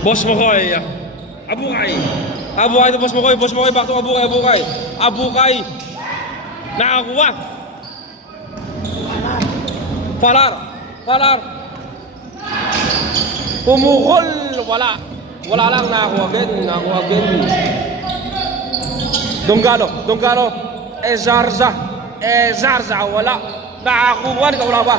Boss Mokoy. Abukay. Abukay to Boss Mokoy. Boss Mokoy back to Abukay. Abukay. Abukay. Nakakuha. Falar. Falar. Pumukol. Wala. Wala lang. Nakakuha again. Nakakuha again. Donggalo. Donggalo. Ezarza. Ezarza. Wala. Nakakuha. Wala ba?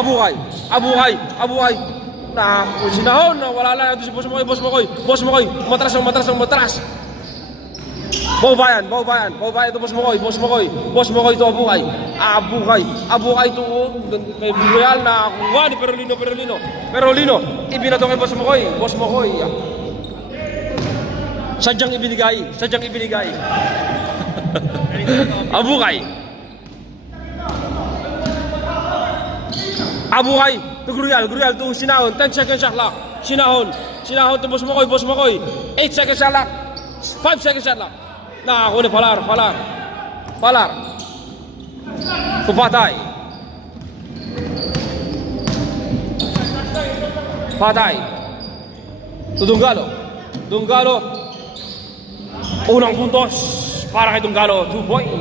Abukay. Abukay. Abukay. Sinahon. Wala lang. Ito si Boss Mokoy. Boss Mokoy. Boss Mokoy. Matras. Matras. Matras. Baubayan. Baubayan. Baubayan ito Boss Mokoy. Boss Mokoy. Boss Mokoy ito Abukay. Abukay. Abukay ito. May Royal na kuha ni Perolino. Perolino. Perolino. Ibinato kay Boss Mokoy. Boss Mokoy. Sadyang ibinigay. Sadyang ibinigay. Abukay. Abukay. Ito Royal. Royal ito sinahon. 10 seconds shot lock. Sinahon. Sinahon ito Boss Mokoy. Boss Mokoy. 8 seconds shot lock. 5 seconds shot lock. Nakakuha ni Falar. Falar. Falar. Patay. Patay. Donggalo. Donggalo. Unang puntos para kay Donggalo. 2 point.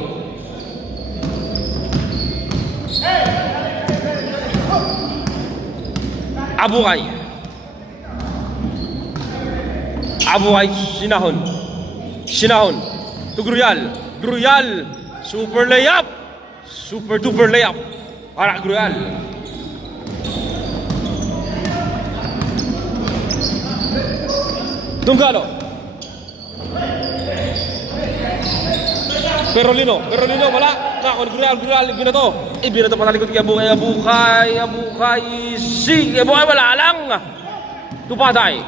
Abukay. Abukay. Sinahon. Sinahon. To Gruyal. Gruyal. Super layup. Super duper layup. Para Gruyal. Donggalo. Perolino. Perolino. Wala. Nakon Gruyal. Gruyal. Ibinato. Ibinato patalikod kay Abukay. Abukay. Abukay. Sige. Abukay. Wala lang. To Patay.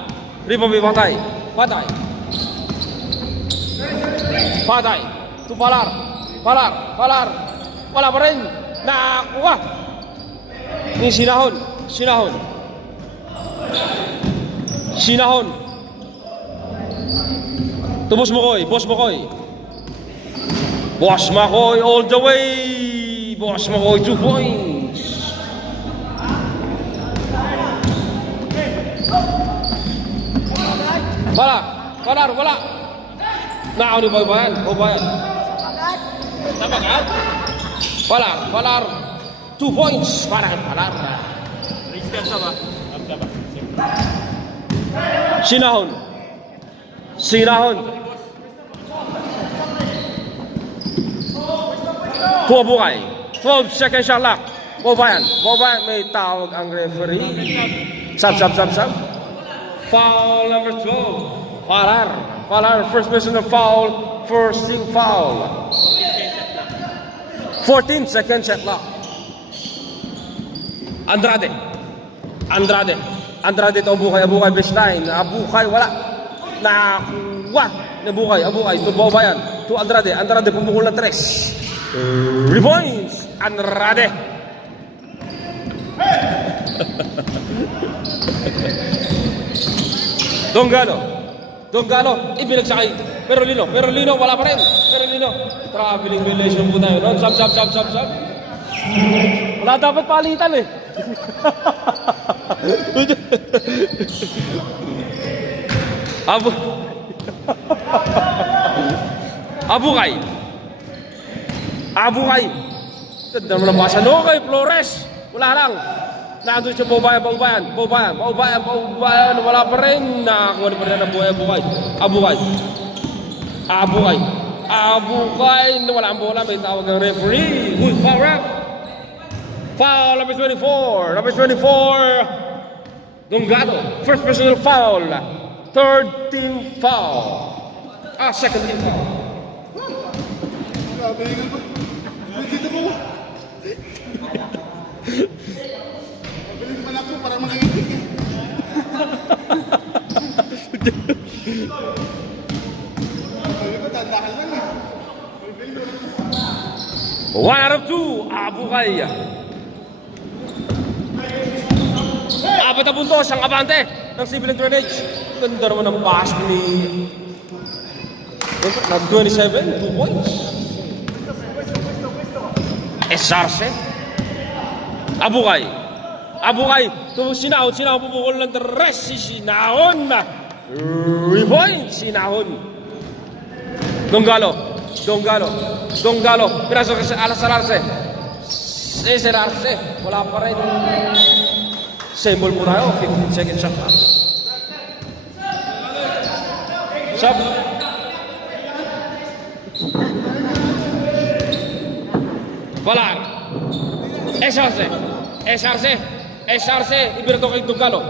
Rebound Patay. Patay. Patay. To Falar. Falar. Falar. Wala pa rin. Nakakuha. Ni Sinahon. Sinahon. Sinahon. To Boss Mokoy. Boss Mokoy. Boss Mokoy all the way. Boss Mokoy 2 points. Wala. Falar. Wala. Nakaw ni Baubayan. Baubayan. Tabagat. Falar. Falar. 2 points para kay Falar. Sinahon. Sinahon. To Abukay. 12 seconds shot lock. Baubayan. Baubayan. May tawag ang referee. Sab. Foul number 12. Falar. Falar, first personal foul, first team foul. 14 second shot lock. Andrade. Andrade. Andrade ito Abukay. Abukay baseline. Abukay wala. Nakakuha. Abukay. Abukay. To Baubayan. To Andrade. Andrade pumukul na 3. 3 points. Andrade. Donggalo. Donggalo, ibinagsakay. Perolino, Perolino, wala pa rin. Perolino, traveling violation po tayo. No? Sab. Wala dapat palitan eh. Abukay. Abukay. Ganda mo nabasa. No kay Flores. Wala lang. Nandun siya Baubayan. Wala pa rin. Nakakuha na pa rin ang Abukay. Abukay. Abukay. Abukay. Wala ang bola. May tawag ng referee. Uy, foul ref. Foul number 24. Number 24. Donggalo. First personal foul. Third team foul. Second team foul. Dito mo. Ako para makikita. Sabi ko, tandahan lang eh. 1 out of 2, Abukay. 4 na puntos ang abante ng civil drainage. Ganda naman ng pass ni nag-27, 2 points. Esarce. Abukay. Sinahon pupukol ng tres. Sinahon na. 3 points. Sinahon. Donggalo. Pinasok sa Alas Arce. Arce. Wala pa rin. Same ball po tayo. 15 seconds shot. Shot. Valar. Esarce. Ibinato kay Donggalo.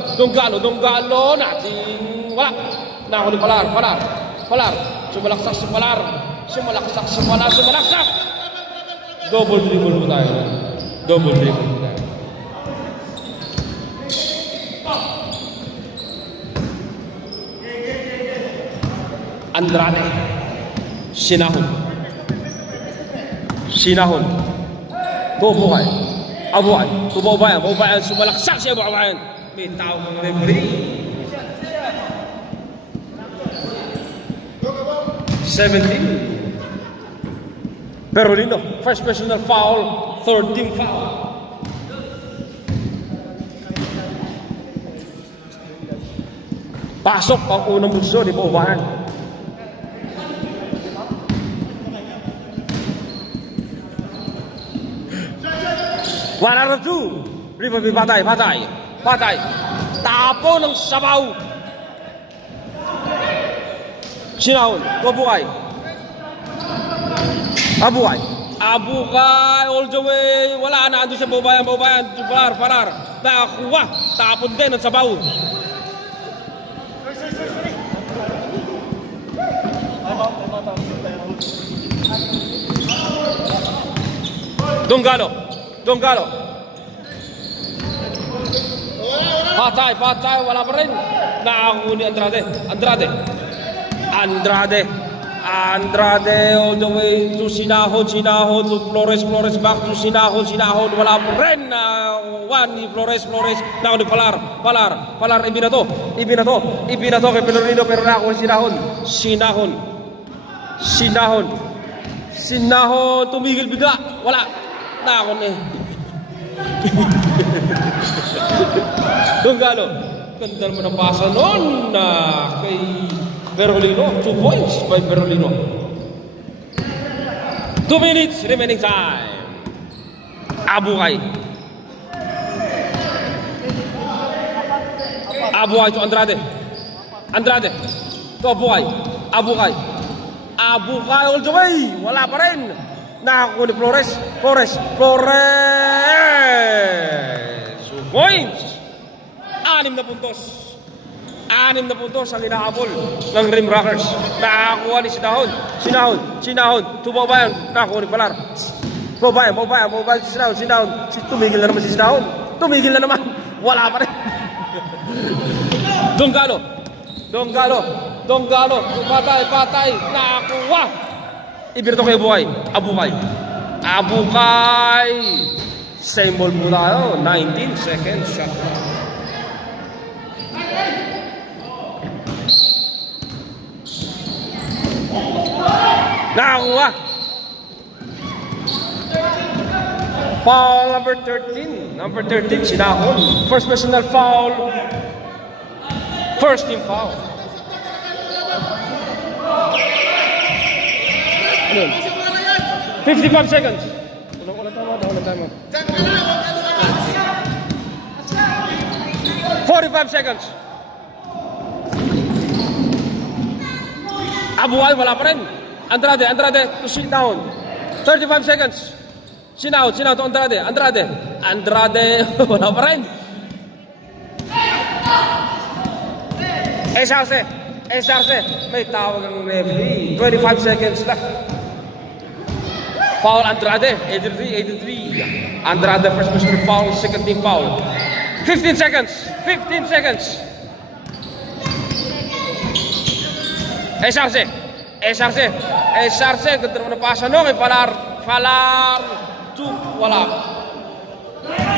Nating wala. Nako ni Valar. Sumalaksak. Double dribble po tayo. Andrade. Sinahon. Abukay. Babayan. Sumalaksak siya Babayan. May tao ng referee. 17. Perolino, first personal foul, third team foul. Pasok ang unang bulso ni Babayan. One out of two. Rebound patay. Tapo ng sabaw. Sinahon, Abukay all the way. Wala na, ando sa Babayan. Parar. Nakuha. Tapon din ang sabaw. Donggalo. Patay. Wala pa rin. Nakakuha ni Andrade all the way to Sinahon to Flores back to Sinahon wala pa rin. One ni Flores na ni Valar ibinato kay Pelorino pero nakuha Sinahon tumigil bigla wala nakuha ni Donggalo. Ganda mo ng pasa noon kay Perolino, 2 points by Perolino. 2 minutes remaining time. Abukay to Andrade to Abukay all the way. Wala pa rin. Nakakuha ni Flores. 2 points. 6 na puntos ang inahabol ng Rim Rockers. Nakakuha ni Sinahon. Babayan. Nakakuha ni Valar. Babayan si Sinahon. Tumigil na naman. Wala pa rin. Donggalo. Patay. Nakakuha. Ibirito kay Abukay. Same ball po tayo. 19 seconds shot. Nakakuha. Foul number 13. Sinahon. First personal foul. First team foul. 55 seconds. Walang tama. 45 seconds. Abukay, wala pa rin. Andrade to Sinahon. 35 seconds. Sinahon to Andrade, wala pa rin. Esarce. May tawag ang referee. 25 seconds left. Foul Andrade, 83. Andrade first personal foul, second team foul. 15 seconds. Esarce, ganda naman na pasa no kay Valar 2, wala.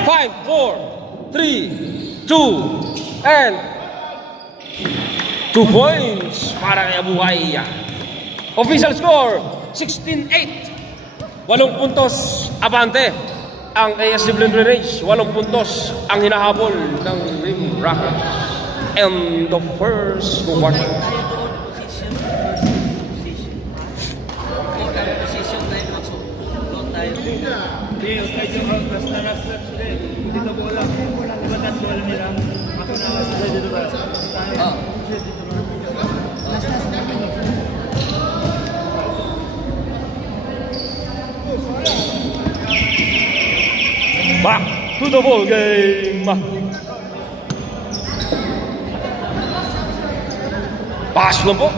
5, 4, 3, 2, and 2 points para kay Abuhay. Official score, 16-8. 8 puntos abante ang ASW Drainage. 8 puntos ang hinahabol ng Rim Rockers. And the first quarter. Back to the ball game. Pass lang po.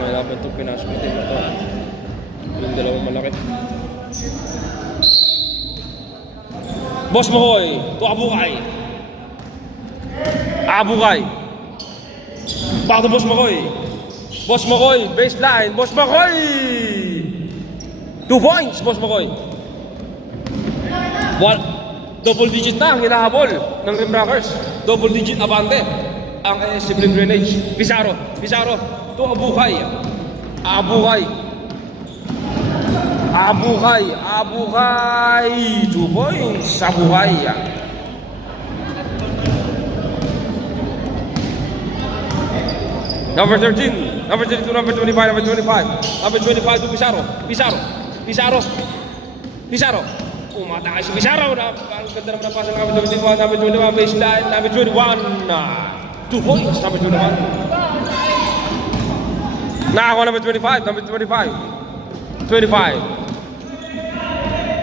Mahirapan itong pinasmitin na ito. Yung dalawang malaki. Boss Mahoy to Abukay. Abukay. Back to Boss Mahoy. Boss Mahoy, baseline. Boss Mahoy! 2 points, Boss Mahoy. Double digit na ang hinahabol ng Rim Rockers. Double digit abante ang ASW Drainage. Pizarro to Abukay. Abukay. 2 points. Abukay. Number 13 to number 25. Number 25 to Pizarro. Umatake si Pizarro. Ang ganda naman ang pasa ng number 21. Number 21 baseline. Number 21. 2 points. Number 21. Nakakuha number 25. Number 25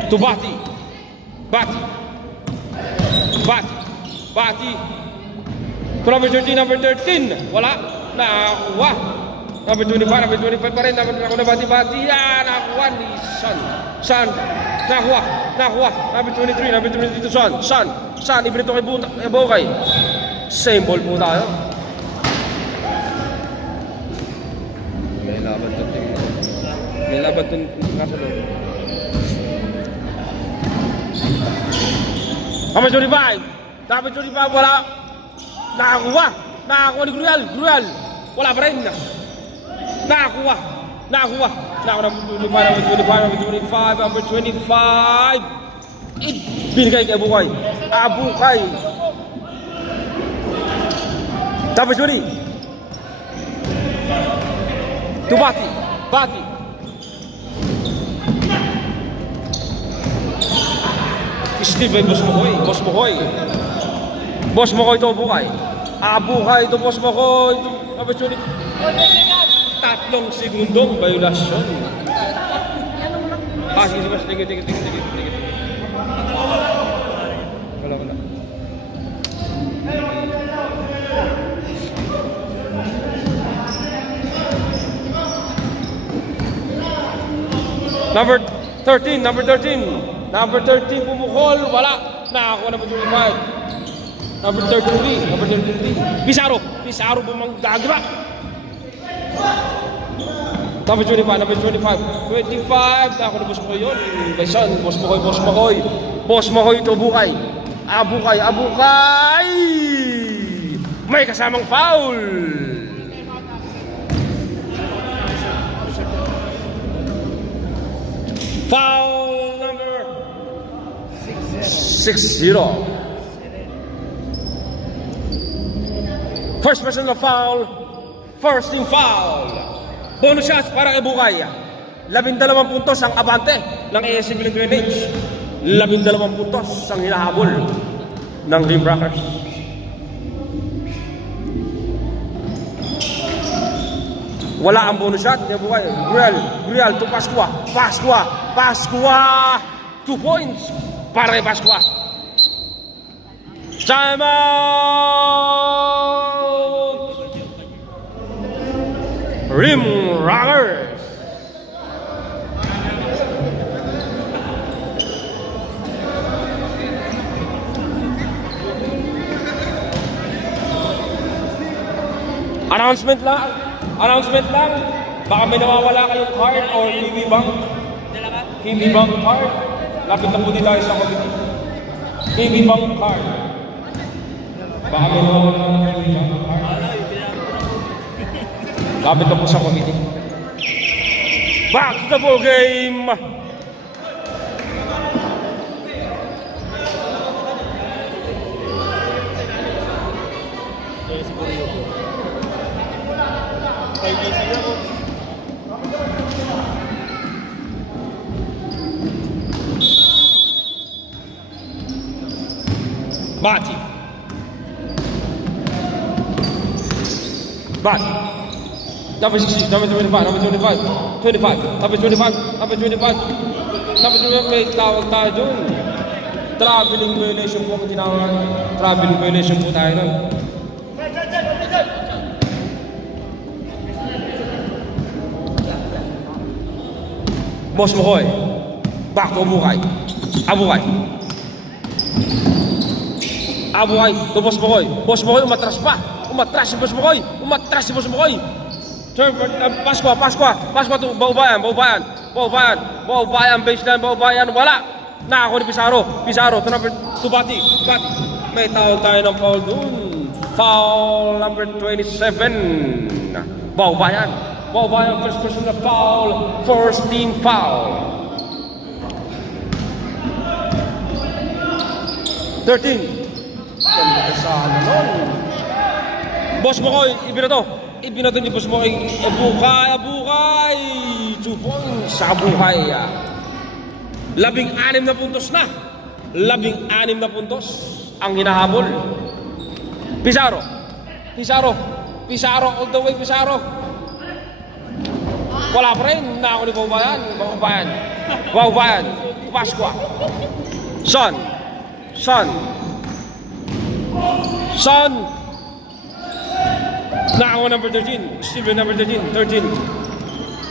to Bati. To number 13. Wala. Nakakuha. Number 25 pa rin. Nakakuha na Bati. Nakakuha ni San. Nakakuha. Number 23 to San. Ibrito kay Bukay. Same ball po tayo. May laban itong nasa loob. Number 25 wala. Nakakuha ni Gruel. Wala pa rin. Nakakuha. Number 25. Binigay kay Abukay. Number 20. To Bati. Steve by Boss Mahoy to Abukay. Abukay to Boss Mahoy. Number 20. 3 segundong violasyon. Sige. Wala. Number 13 pumukol. Wala. Nakakuha number 25. Number 33. Pizarro bumanggagra. Number 25. 25. Nakakuha na Boss Mahoy yun. Bison. Boss Mahoy to Abukay. Abukay! May kasamang foul. Foul number 60. First personal foul. First team foul. Bonus shots para kay Bukay. 12 puntos ang abante ng ASW Drainage. 12 puntos ang hinahabol ng Rim Rockers. Wala ang bonus shot ni Bukay. Gruel to Pascua. 2 points para kay Pascua. Time out! Rim Rockers. Announcement lang. Baka may nawawala kayong card or TV bank. Hindi bang card? Lapit na po din tayo sa committee. Hindi bang card? Baka may mga hindi bang card. Lapit na po sa committee. Back to the ball game! Bati. Bati. Number 16, number 25, number 25, 25, number 25, number 25, number 25, may tawag tayo dun. Traveling violation po ang tinawag. Traveling violation po tayo nun. Boss Mokoy. Back to Abukay. Abukay. Abukay to Boss Mokoy. Boss Mokoy umatras pa. Umatras si Boss Mokoy. Umatras si Boss Mokoy. Pasqua to Baubayan. Baubayan baseline. Baubayan wala. Nakako ni Pizarro to number 2 Bati. May tawag tayo ng foul dun. Foul number 27. Baubayan first personal foul. First team foul. 13. Sana nun. Boss Mokoy, ibinato ni Boss Mokoy. Abukay. 2 points sa Abukay. 16 na puntos na. 16 na puntos ang hinahabol. Pizarro, all the way Pizarro. Wala pa rin. Nako ni Baubayan. Pasqua. Son. Nako number 13. Still number 13.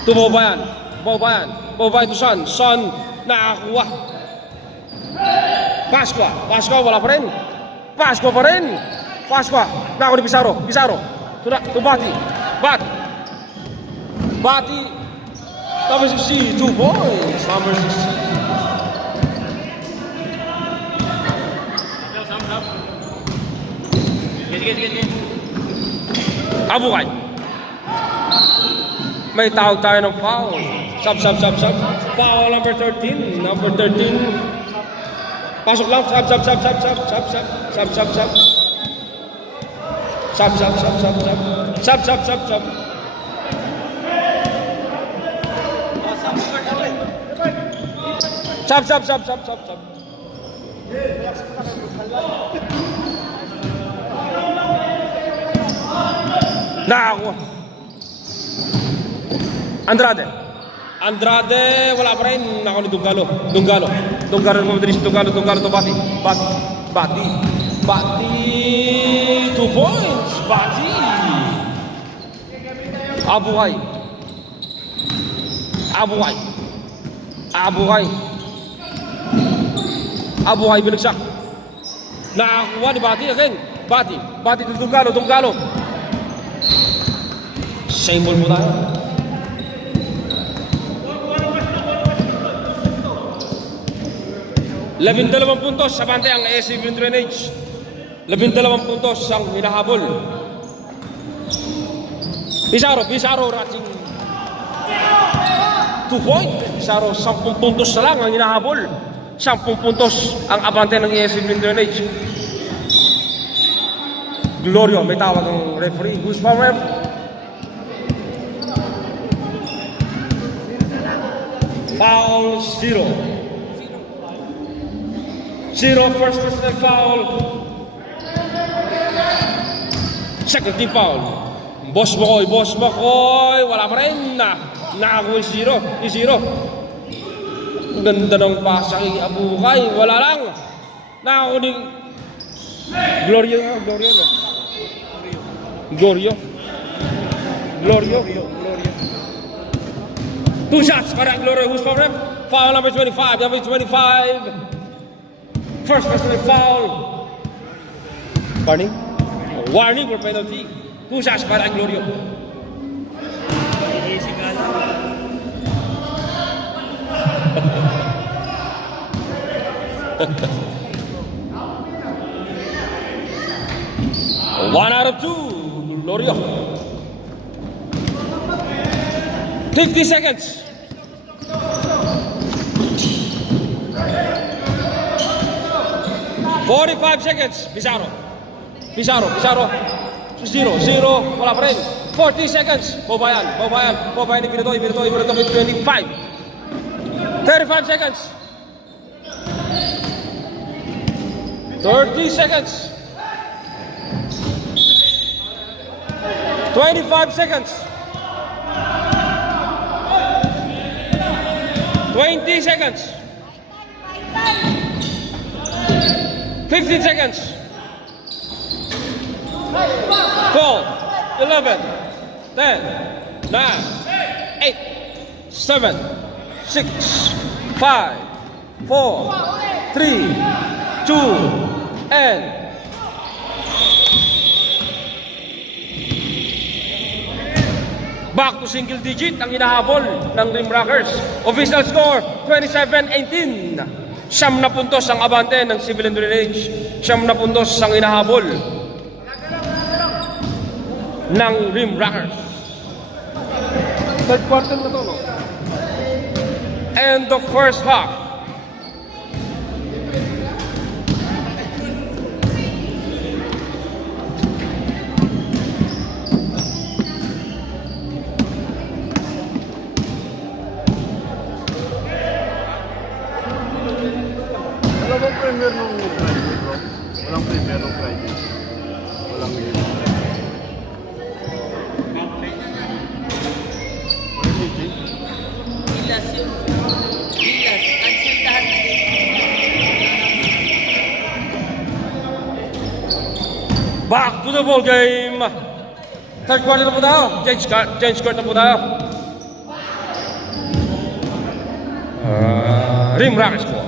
To Baubayan to Son. Son nakakuha. Pasqua wala pa rin. Pasqua pa rin. Nako ni Pizarro. To Bati. Number 60. 2 points. Number 60. Abukay. May tawag tayo ng foul. Sub. Foul number 13. Pasok lang. Sub. Sub. Nako. Andrade wala pa rin. Nako ni Dunggalo to Bati. 2 points. Bati. Abukay binagsak. Nakakuha ni Bati again. Bati to Dunggalo. Same ball mo tayo. Labindalawang puntos sa bante ang ASC Drainage. 12 puntos ang hinahabol. Pizarro rating 2 point. Pizarro 10 puntos na lang ang hinahabol. 10 puntos ang abante ng ASC Drainage. Glorio, may tawag ng referee. Who's for ref? Foul 0. First personal foul. Second team foul. Boss Mokoy. Wala pa rin. Nakakuha yung 0. Ganda ng pasa kay Abukay. Wala lang. Nakakuha ni Glorio. 2 shots para Glorio. Who's for ref? Foul number 25. First personal foul. Warning for penalty. 2 shots para Glorio. One out of two, Lorio. 50 seconds. 45 seconds. Pizarro. 0, wala pa rin. 40 seconds. Bobayan ni Birutoy with 25. 35 seconds. 30 seconds. 25 seconds. 20 seconds. 15 seconds. 12, 11, 10, 9, 8, 7, 6, 5, 4, 3, 2, and back to single digit ang hinahabol ng Rim Rockers. Official score, 27-18. 9 na puntos ang abante ng Civilian Drainage. 9 na puntos ang hinahabol ng Rim Rockers. Third quarter na to, no? And the first half. Wala bang premier nung Friday, bro? Walang premier nung Friday. Walang game. Walang game. Gilas yun. Gilas. Cancel lahat na din. Back to the ball game. Third quarter na po tayo. Change court na po tayo. Rim Rockers po.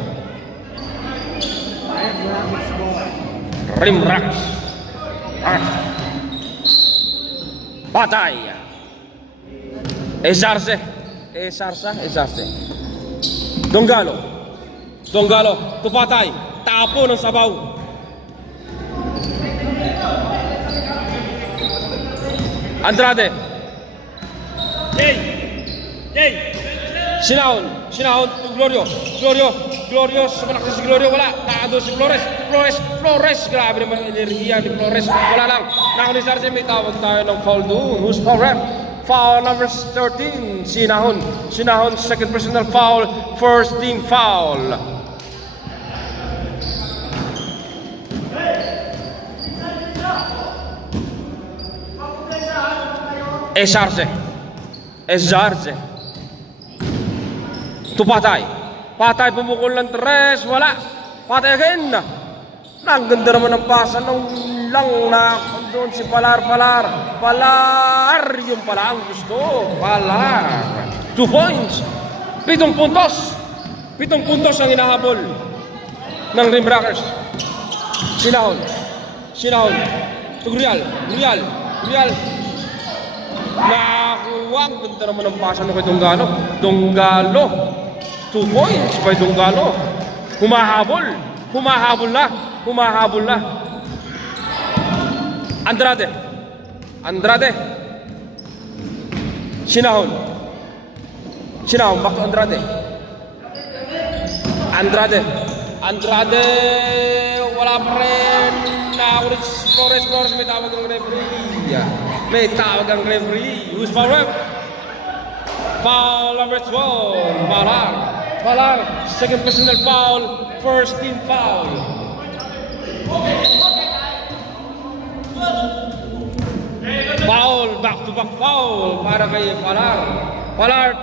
Rim Rockers. Patay. Esarse. Donggalo. Tupatay. Tapo ng sabaw. Andrade. Sinahon to Glorio. Sumalaki si Glorio, wala. Nakado si Flores. Grabe naman ang enerhiya ni Flores. Wala lang. Nakuli sa may tawag tayo ng foul doon. Who's foul ref? Foul number 13. Sinahon, second personal foul. First team foul. Esarse. Patay pumukol ng tres, wala. Patay again. Ang ganda naman ng pasa nung lang na doon si Palar. Yung pala ang gusto. Palar. 2 points. 7 puntos. 7 puntos ang hinahabol ng Rim Rockers. Sinahon. Tugrial. Nakuha. Ang ganda naman ng pasa nung kay Donggalo. 2 points by Donggalo. Humahabol na. Andrade. Sinahon. Back to Andrade. Wala pa rin. Nakulit si Flores. May tawag ang referee. Who's foul ref? Foul number 12. Palar. Second personal foul. First team foul. Foul. Back-to-back foul para kay Palar.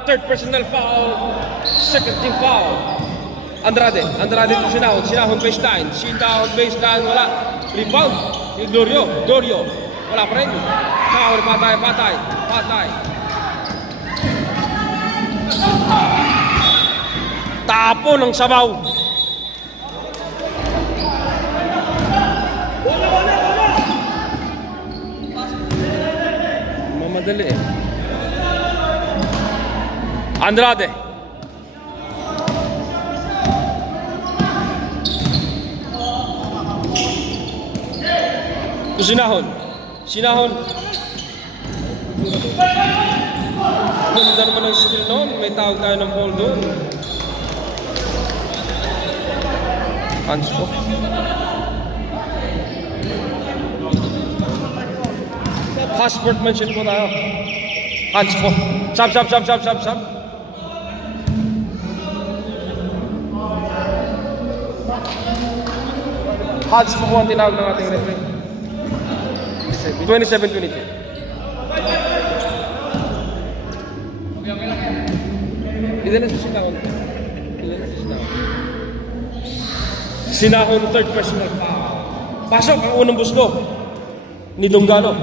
Third personal foul. Second team foul. Andrade to Sinahon baseline. Wala. Rebound. Yung Dorio. Wala pa rin. Foul. Patay. Tapo ng sabaw. Mamadali eh. Andrade. Sinahon. Sinahon. Ganda naman ang steal noon. May tawag tayo ng ball doon. Hands po. Pass sportsmanship po tayo. Hands po. Sab. Hands po po ang tinawag ng ating referee. 27-22. Ilan na sa sinahon? Sinahon, third personal foul. Pasok ang unang buslo ni Donggalo.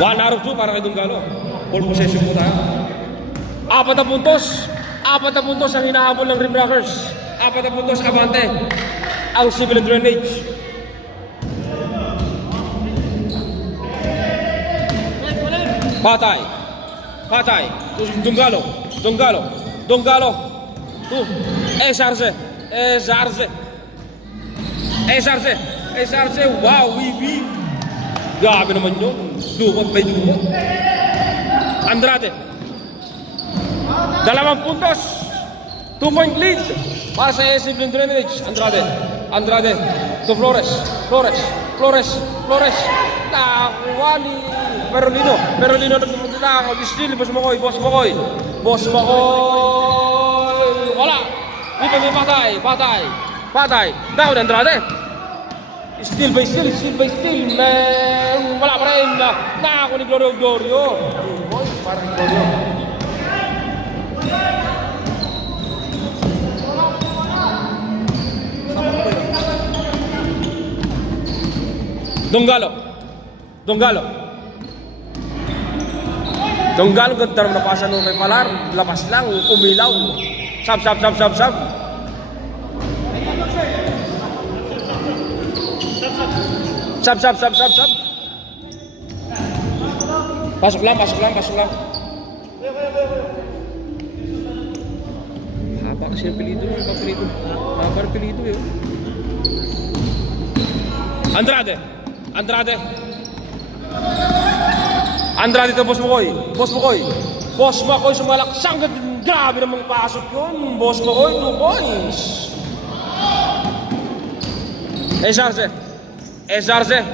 One out of two para kay Donggalo. Ball possession po tayo. 4 na puntos ang hinahabol ng Rim Rockers. 4 na puntos abante ang Civil Drainage. Patay. Donggalo. Esarce. Wow, we. Grabe naman yun. Dukot. Andrade. 2 puntos. 2-point lead para sa Civil Drainage. Andrade to Flores. Nakuha ni Perolino nagpupunta ako. Still, Boss Makoy. Wala. Dito may patay. Down Andrade. Still by still. Wala pa rin. Nako ni Glorio. 2 points para kay Glorio. Donggalo ganda naman napasan nung kay Palar. Lapas lang, umilaw. Sab. Pasok lang. Haba kasi ang pilido. Haba ang pilido eh. Andrade to Boss Makoy sumalaksang. Grabe namang pasok yun. Boss Makoy, 2 points. Esarce.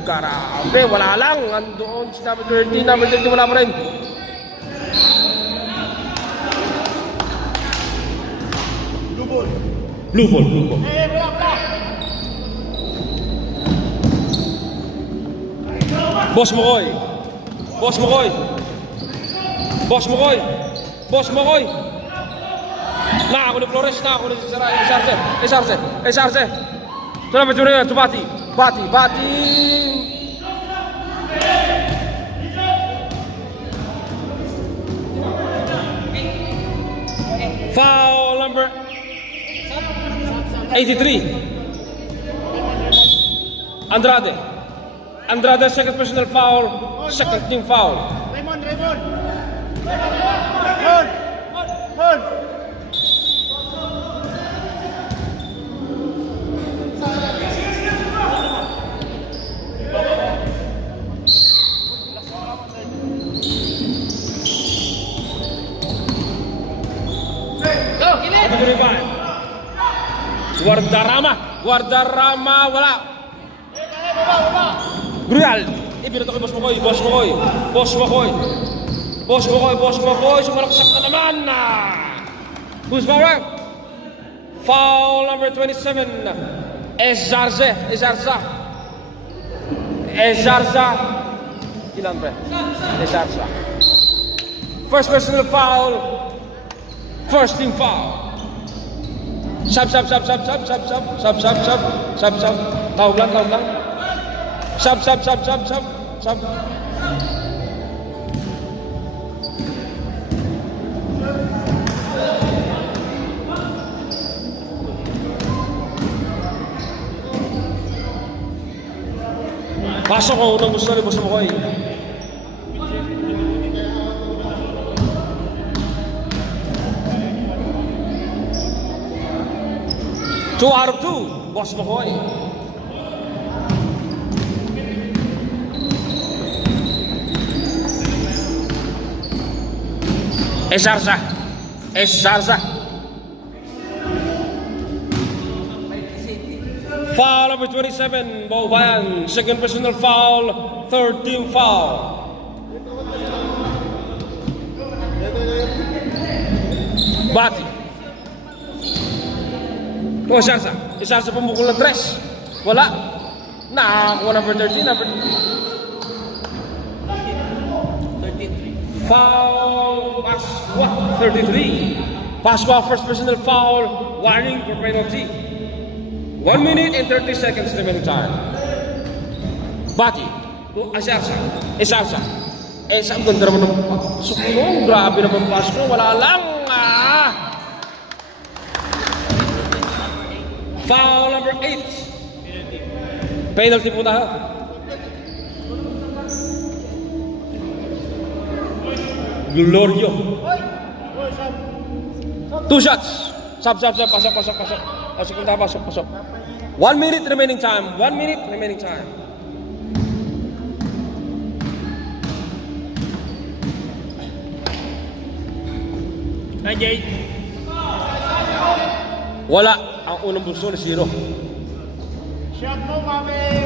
Grabe, wala lang. Andoon si number 30, wala pa rin. Blue ball. Boss Makoy. Nako ni Flores, nako ni Esarce. Tuna pa Junior, Bati. Foul number 83. Andrade, second personal foul, second team foul. Raymond. Guardarama, wala. Brutal. Ibinato kay Boss Makoy. Sumalaksak na naman. Who's foul? Foul number 27. Esarza. Ilan pre? Esarza. First personal foul. First team foul. Sab. Tawag lang. Sab. Pasok ang unang gusto ni Boss Makoy. 2 out of 2. Boss Makoy. Esarza. Foul number 27, Baubayan. Second personal foul, third team foul. Bati. Oh, Esarza pumukul ng 3. Wala. Nakakuha number 13. Foul, Pasqua, 33. Pasqua, first personal foul, warning for penalty. 1 minute and 30 seconds remaining time. Bati, Esarza. Ang ganda naman ng pasok mo. Grabe naman pasok mo. Wala lang. Foul number 8. Penalty po tayo. Glorio. 2 shots. Sub. Pasok. 1 minute remaining time. Ajay. Wala. Ang unang bulso na 0. Shot mo, mami!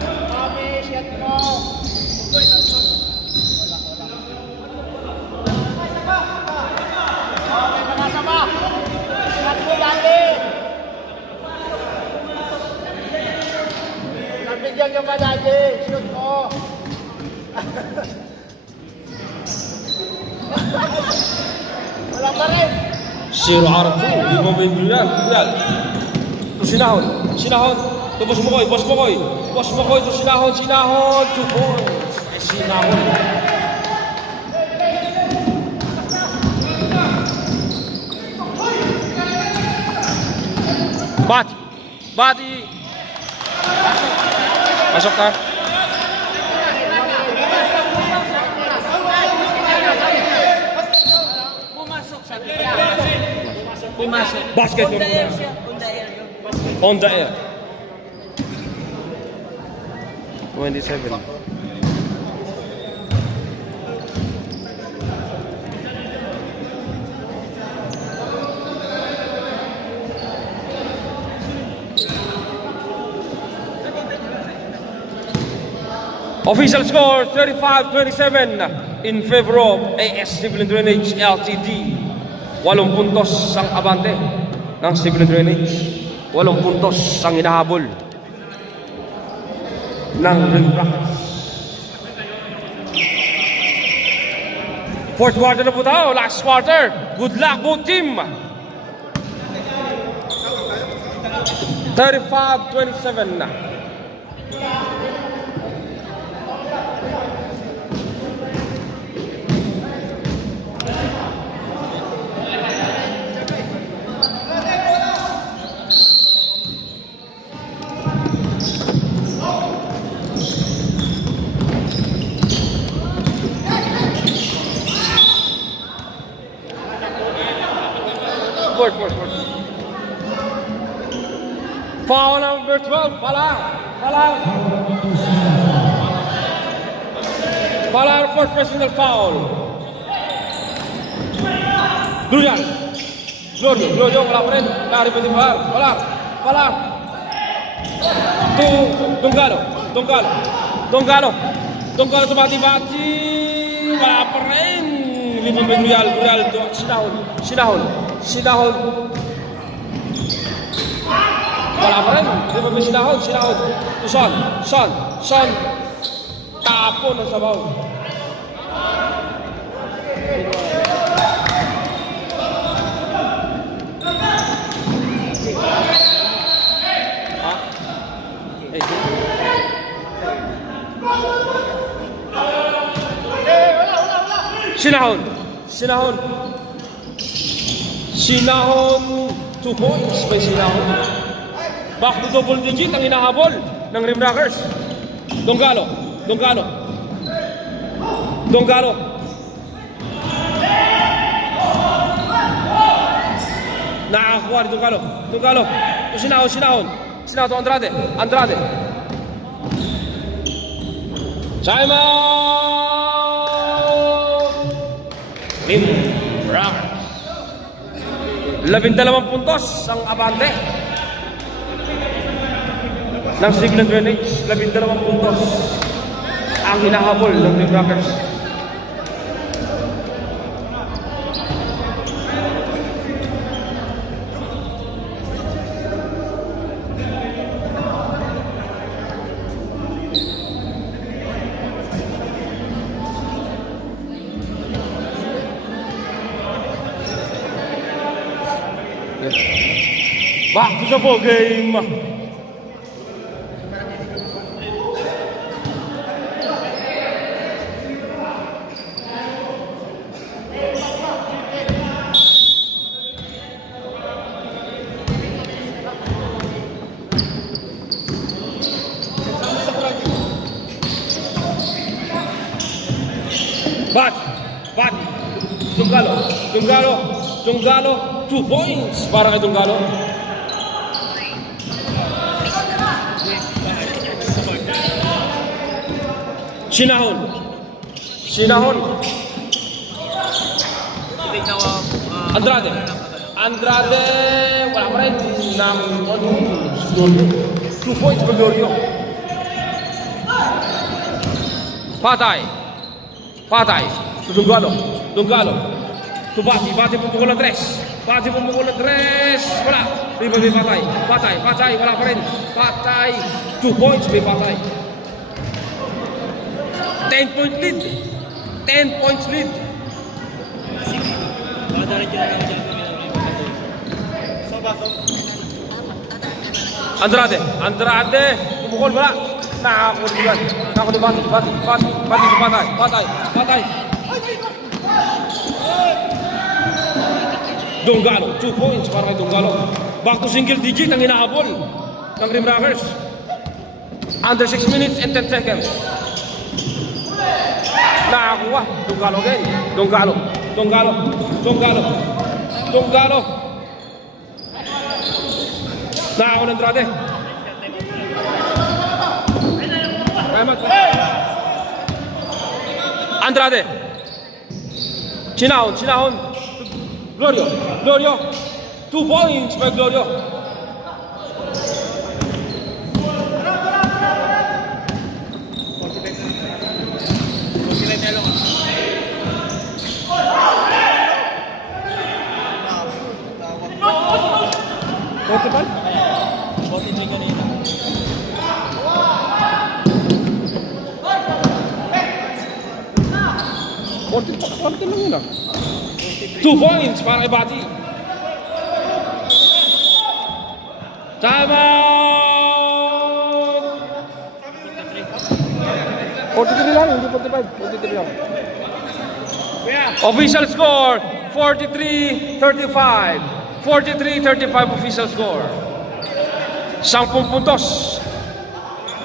Mami, shot mo! Mami, makasama! Shot mo, dali! Nabigyan ka ba, dali? Shot mo! Wala pa rin! 0 out of 2. Di ba ba yung Real? To sinahon. To Boss Makoy. To sinahon. 2 points. Sinahon. Bati. Pasok ka. Pumasok. Basket On the yun. air siya. On the air. 27. Official score 35-27 in favor of AS Civil and Drainage Ltd. 8 puntos ang abante ng Civil and Drainage. 8 puntos ang hinahabol ng Ring Rockets. Fourth quarter na po tayo. Last quarter. Good luck both team. 35-27 na. Foul number 12, Palar, fourth personal foul. Glorio, wala pa rin. Naripan din Palar. Donggalo, tumati-bati. Wala pa rin. Real, sinahon. Wala pa rin. Sinahon. To Son. Tapo ng sabaw. Sinahon 2 points by Sinahon. Back to double digit ang hinahabol ng Rim Rockers. Donggalo. Nakakuha ni Tunggalo. Tunggalo. To Sinahon, Sinahon. Sinahon to Andrade. Andrade. Time out! Team Rockers. 12 puntos ang abante ng Sigland Renage. 12 puntos ang hinahabol ng Team Rockers. Back to the ball game. But Tunggalo, 2 points para kay Tunggalo. Sinahon. Andrade, wala pa rin ng 2 points para Glorio. Patay. Tunggalo. Bati pumukul ng 3. Wala. May patay. Wala pa rin. Patay. 2 points may patay. 10 points lead. Andrade. Pumukul wala. Nakakuliban. Patay. Tunggalo, 2 points para kay Tunggalo. Back to single digit ang hinahabol ng Rim Rockers. Under 6 minutes and 10 seconds. Nakakuha. Tunggalo again. Tunggalo. Nakakuha ng Andrade. Andrade. Sinahon. Glorio. 2 points by Glorio. Konti lang yun 2 points para kay Bati. Time out! 43 lang, hindi 45. 43 lang. Official score, 43-35. 43-35 official score. 10 puntos.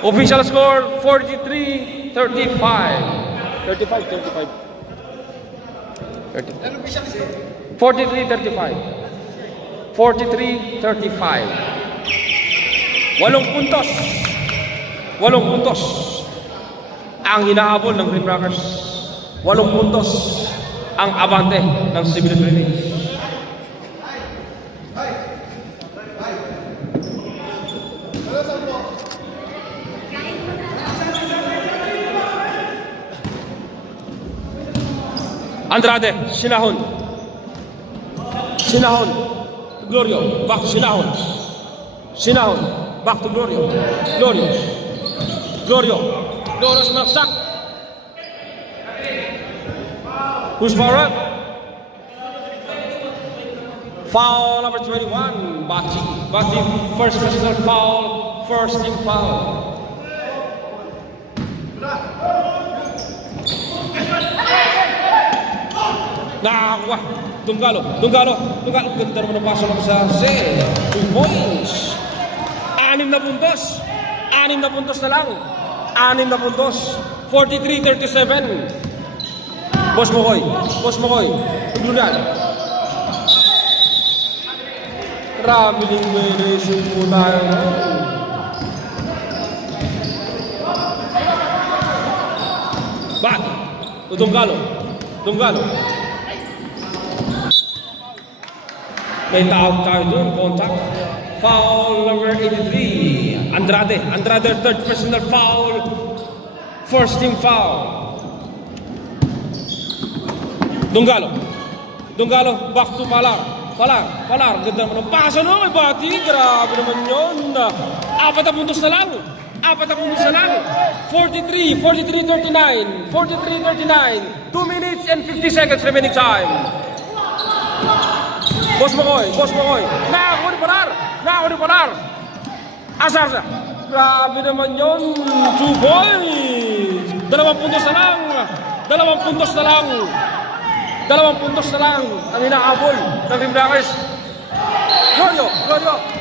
Official score, 43-35. 35. 43-35. 43-35. 8 puntos ang hinahabol ng Rim Rockers. 8 puntos ang abante ng Sigland Renage. Andrade, Sinahon, Glorio, back to Sinahon, back to Glorio, sumaksak. Who's foul? Foul number 21, Bati, first personal foul, first team foul. Nakakuha. Tunggalo. Ganda naman ang paso ng sa 2 points. 6 na puntos na lang. 6 na puntos. 43-37. Boss Mokoy. Tuglunan. Traveling violation po tayo. Back. To Donggalo. Donggalo. May tawag tayo doon. Contact. Foul number 83. Andrade. Andrade, third personal foul. First team foul. Donggalo. Donggalo, back to Palar. Palar. Ganda naman ang pasa no, kay Bati. Grabe naman yun. 4 na puntos na lang. 4 na puntos na lang. 43-39. 43-39. 2 minutes and 50 seconds remaining time. Boss Makoy. Nakakuha ni Palar. Asarsa. Grabe naman yun. 2 points. 2 puntos na lang. 2 puntos na lang. 2 puntos na lang ang inaabol ng Rim Rockers. Glorio.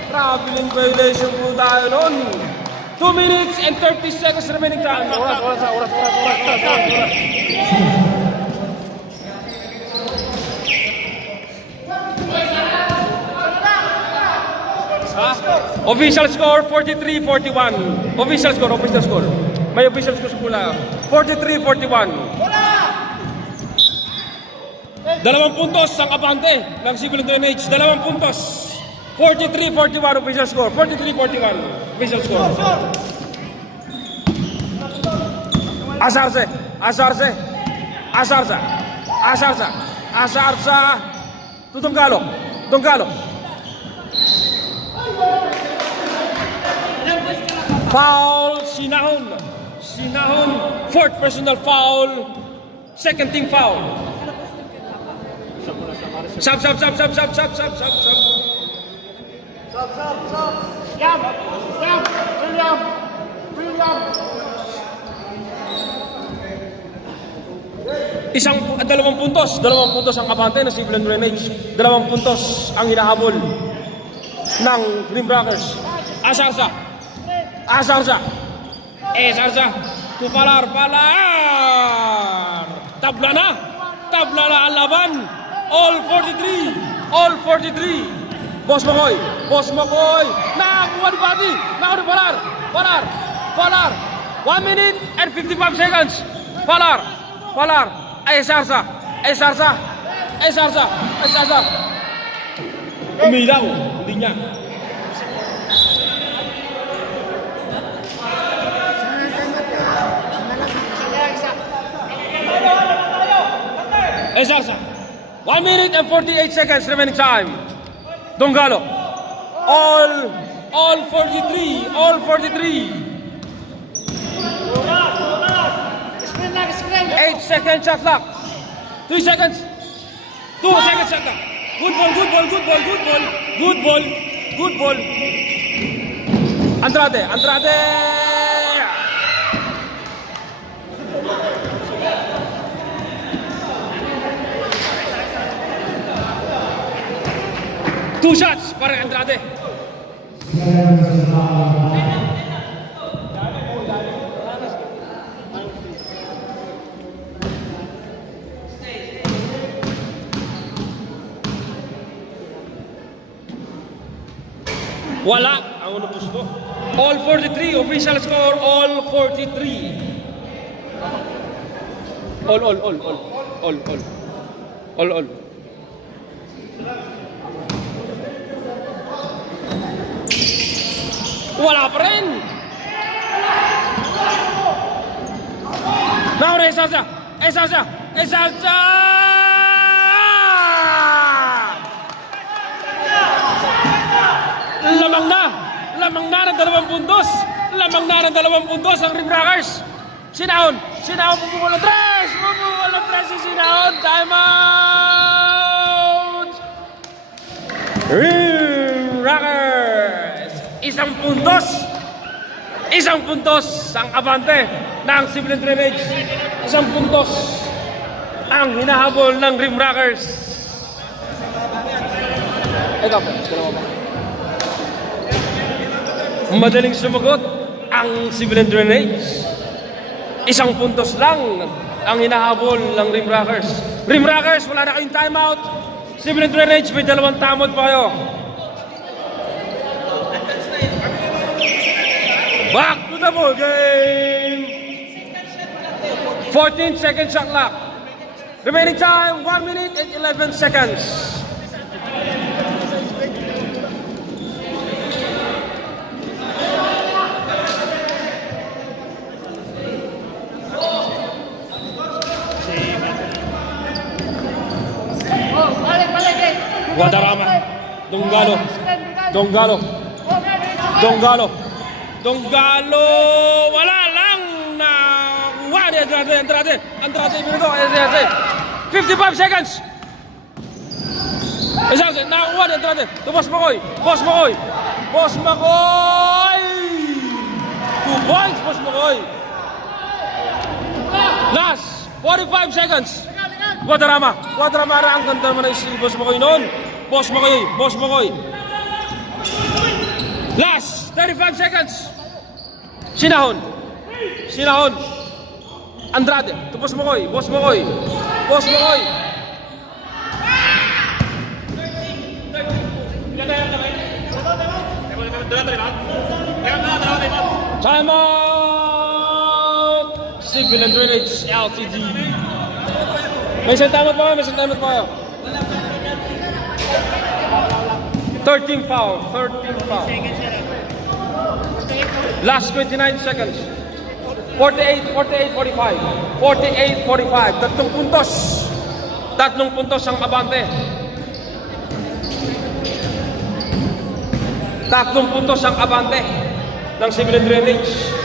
Traveling violation po tayo nun. 2 minutes and 30 seconds remaining time. Oras. Official score 43-41. Official score. May official score sa pula. 43-41. 2 puntos ang abante ng Civil Drainage. 2 puntos. 43-41 official score. 43-41 official score. Asarsa. To Donggalo. Foul, Sinahon. Fourth personal foul. Second team foul. Sub. William. 2 puntos. 2 puntos ang abante ng Civil Drainage. 2 puntos ang hinahabol ng Rim Rockers. Asarsa. To Palar. Tabla na ang laban. All 43. Boss Makoy. Nakakuha ni Bati. Palar. 1 minute and 55 seconds. Palar. Asarsa. Umilaw. Hindi niya. Asarsa. 1 minute and 48 seconds remaining time. Donggalo. All 43. 8 seconds shot clock. 3 seconds. 2 seconds shot clock. Good ball. Andrade. 2 shots para Andrade. Wala ang unang pusto. All 43 official score. All 43. All. Wala pa rin. Nauna Asarsa. Lamang na ng 2 puntos. Ang Rim Rockers. Sinahon bubukol ng 3 si Sinahon. Time out. Rim Rockers. 1 puntos ang abante ng Civil Drainage. 1 puntos ang hinahabol ng Rim Rockers. Ito po. Madaling sumagot ang Civil Drainage. 1 puntos lang ang hinahabol ng Rim Rockers. Rim Rockers, wala na kayong timeout. Civil Drainage, may 2 tamod pa kayo. Back to the ball game. 14-second shot clock. Remaining time, 1 minute and 11 seconds. Guadarrama. Donggalo. Wala lang na wala Andrade minuto. 55 seconds. Nakuha ni Andrade. To Boss Makoy. 2 points, Boss Makoy. Last 45 seconds. Guadarrama na ang ganda naman si Boss Makoy noon. Boss Makoy. Last 35 seconds. Sinahon. Andrade to Boss Makoy. Time out. Civil and Drainage Ltd. May isang tamat pa kayo. 13 foul. Last 29 seconds. 48-45. 48-45. Tatlong puntos ang abante. Ng Civil and Drainage.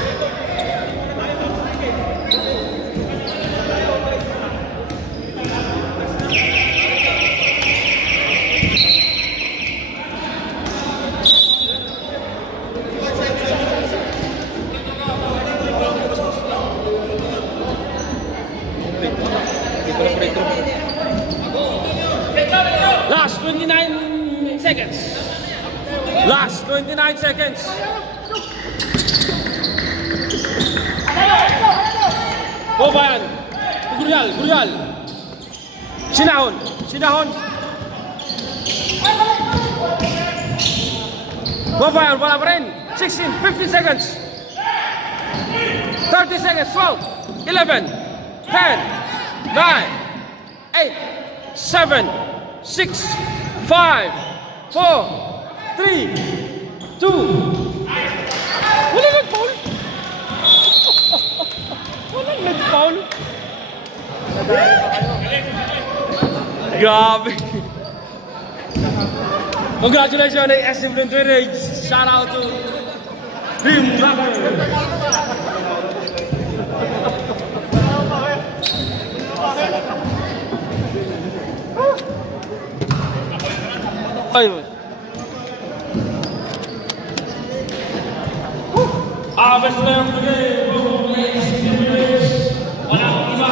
Last 29 seconds. Boban. Gurial. Sinahon. Boban, wala pa rin. 16, 15 seconds. 30 seconds, 12, 11, 10, 9, 8, 7, 6, 5, 4, 3, 2. Walang nag-foul. Grabe. Congratulations to SM Drainage. Shout out to Dream Drummer. Ayun. Best player of the game. Walang iba.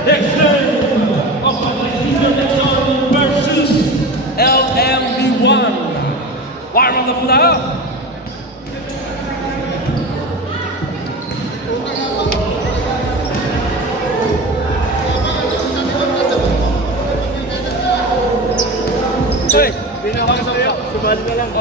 Next game of versus LMB1. Warm up na po tayo. Hindi na ako nasabay. Subali na lang.